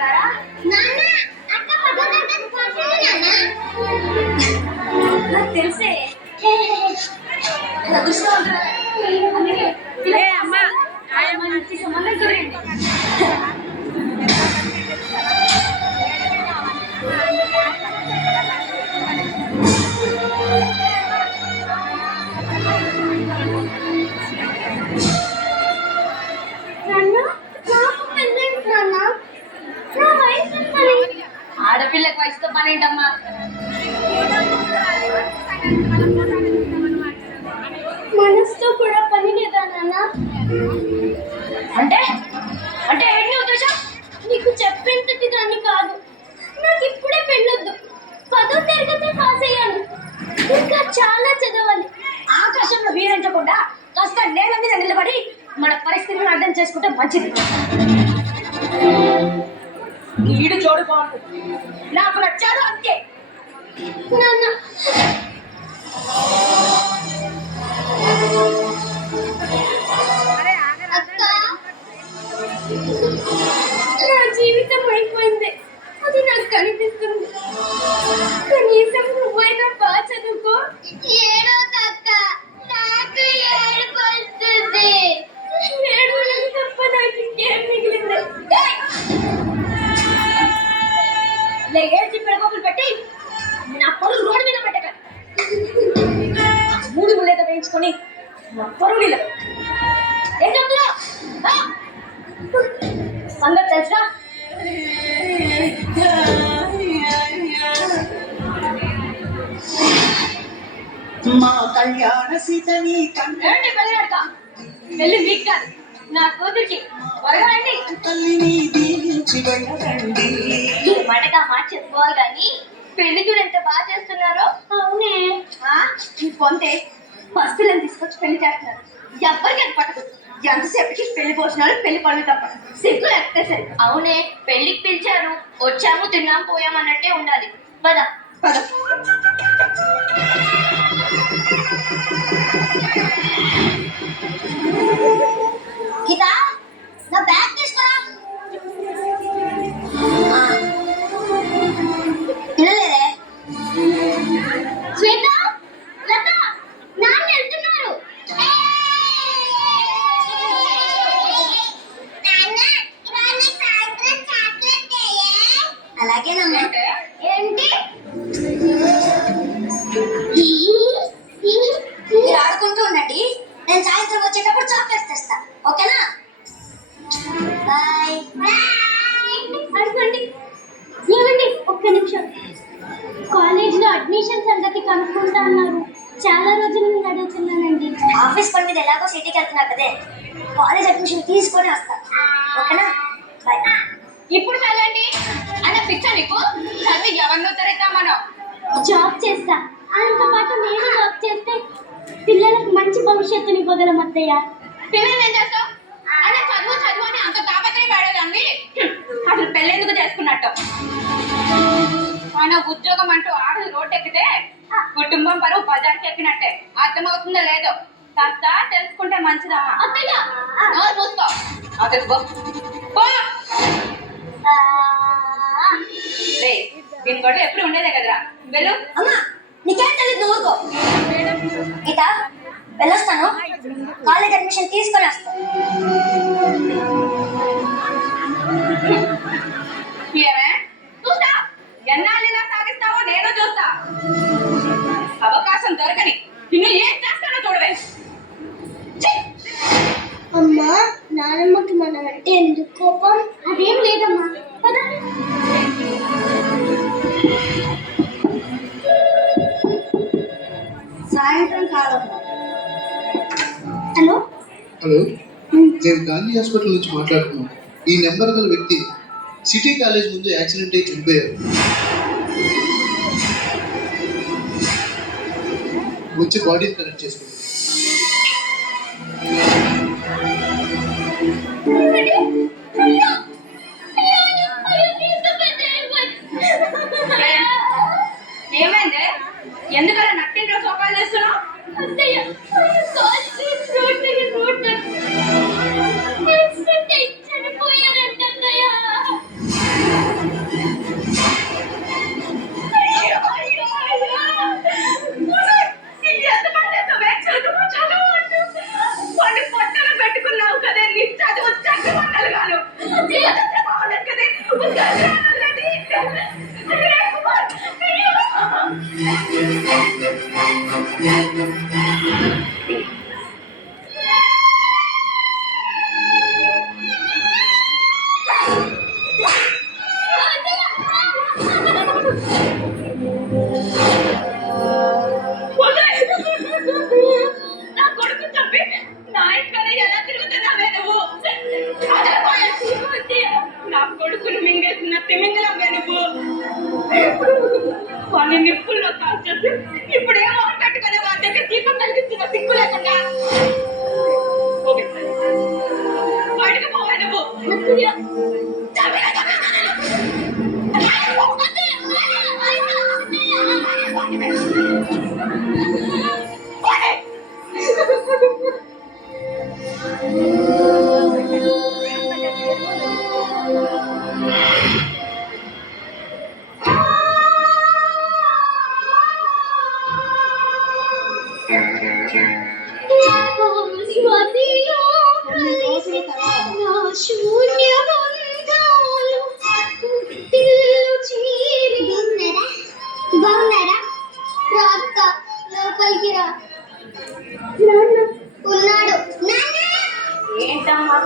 చేస్తున్నారా? నాకు తెలిసే సంబంధం చూడండి. ఆడపిల్లకు వయసుతో పని ఏంటమ్మా? మనసుతో కూడా పని లేదా నాన్న? అంటే అంటే ఏంటి ఉద్దేశం? నీకు చెప్పేంతటి దాన్ని కాదు. నాకు ఇప్పుడే పెళ్ళొద్దు. 10వ తరగతి పాస్ అయ్యాను. ఇంకా చాలా చదవాలి. ఆకాశంలో వీరించకుండా కాస్త నేల మీద నిలబడి మన పరిస్థితులను అర్థం చేసుకుంటే మంచిది. ఈడు చూడు బాగుంటుంది. నాకు నచ్చాడు అంతే. నాన్న నా జీవితం అయిపోయింది. అది నాకు కనిపిస్తుంది. కనీసం నువ్వైనా బాగా చదువుకో. ఏడో తక్క నాకు ఏడుపు వస్తుంది. ఏడవడం తప్ప నాకు ఇంకేం మిగిలింది? ఏడ్చి పిడపప్పులు పెట్టి నా పరువు రోడ్డు మీద పెట్టక 3 ముళ్ళేతో వేయించుకొని నా పరువు నిల ఏం చెప్తున్నా? అందరు తెలుసా? మా కళ్యాణ సీతని కండి పెళ్ళాడక పెళ్ళి మీకు కాదు, నా కూతురికి. త్వరగా రండి. తల్లిని దీవించి వెళ్ళండి. ఈ మాటగా మాట చెప్పుకోవాలి కానీ పెళ్లి చూడు ఎంత బాగా చేస్తున్నారో. అవునే ఈ పొంతే పస్తులను తీసుకొచ్చి పెళ్లి చేస్తున్నారు. ఎవ్వరికి అది పట్టదు. ఎంతసేపటికి పెళ్లి పోసినారు, పెళ్లి పనులు తప్ప సిగ్గు ఎక్కితే సరి. అవునే పెళ్లికి పిలిచారు, వచ్చాము తిన్నాము పోయాము అన్నట్టే ఉండాలి. పద పద. గీత నా బ్యాగ్ తీసుకురా. తినలేరే? శ్వేత, లత, నాన్న వెళ్తున్నారు. అలాగేనమ్మా. ఏంటి మీరు ఆడుకుంటూ ఉండండి. నేను సాయంత్రం వచ్చేటప్పుడు చాక్లెట్స్ తెస్తా. ఓకేనా? బాయ్. అడుగుండి. ఏమండి ఒక్క నిమిషం. కాలేజ్లో అడ్మిషన్ సంగతి కనుక్కుంటా అన్నారు. చాలా రోజుల నుండి అడుగుతున్నానండి. ఆఫీస్ పని మీద ఎలాగో సిటీకి వెళ్తున్నా కదే, కాలేజ్ అడ్మిషన్ తీసుకొని వస్తా. ఓకేనా? బాయ్. ఇప్పుడు చదవండి అన్న పిచ్చ మీకు. చదివి ఎవరినో తరేద్దా మనం. జాబ్ చేస్తా. ఆయనతో పాటు నేను జాబ్ చేస్తే పిల్లలకు మంచి భవిష్యత్తుని ఇవ్వగలం అత్తయ్య. పిల్లలు ఏం చేస్తావు? అదే చదువు చదువు అని అంత తాపత్రయం పడేదాన్ని అసలు పెళ్ళెందుకు చేసుకున్నట్టు. మన ఉద్యోగం అంటూ ఆడలు రోడ్డు ఎక్కితే కుటుంబం పరువు బజార్కి ఎక్కినట్టే. అర్థమవుతుందో లేదో కాస్త తెలుసుకుంటే మంచిదమ్మా. అత్తయ్య నోరు మూసుకో. దీని కూడా ఎప్పుడు ఉండేదే కదరా. వెళ్ళు. అమ్మా నీకేం తెలియదు, ఊరుకో. గీత వెళ్ళొస్తాను. కాలేజ్ అడ్మిషన్ తీసుకొని వస్తాను. చూస్తా ఎన్నాళ్ళుగా సాగిస్తావో నేను చూస్తా. అవకాశం దొరకని నిన్ను ఏం చేస్తానో చూడవే. అమ్మా నానమ్మకి మనం అంటే ఎందుకు కోపం? అదేం లేదమ్మా. పదా సాయంత్రం కాలం. హలో హలో, నేను గాంధీ హాస్పిటల్ నుంచి మాట్లాడుతున్నాను. ఈ నెంబర్ గల వ్యక్తి సిటీ కాలేజ్ ముందు యాక్సిడెంట్ అయి చనిపోయారు. వచ్చి బాడీని కనెక్ట్ చేసుకుంటారు. ఏమైంది? ఎందుకలా నట్టింట్లో సోకాలు చేస్తున్నావు? వాడిని నిప్పుల్లో కాల్చేసి ఇప్పుడు ఏమో కట్టుకునే వాడి దగ్గర దీపం కలిగిస్తున్న సిగ్గు లేకుండా ఓకే. బయటకు పోవే నువ్వు. అత్తయ్య బాగున్నారా రాక్క లోపలికి రా ఉన్నాడు ఏంటమ్మా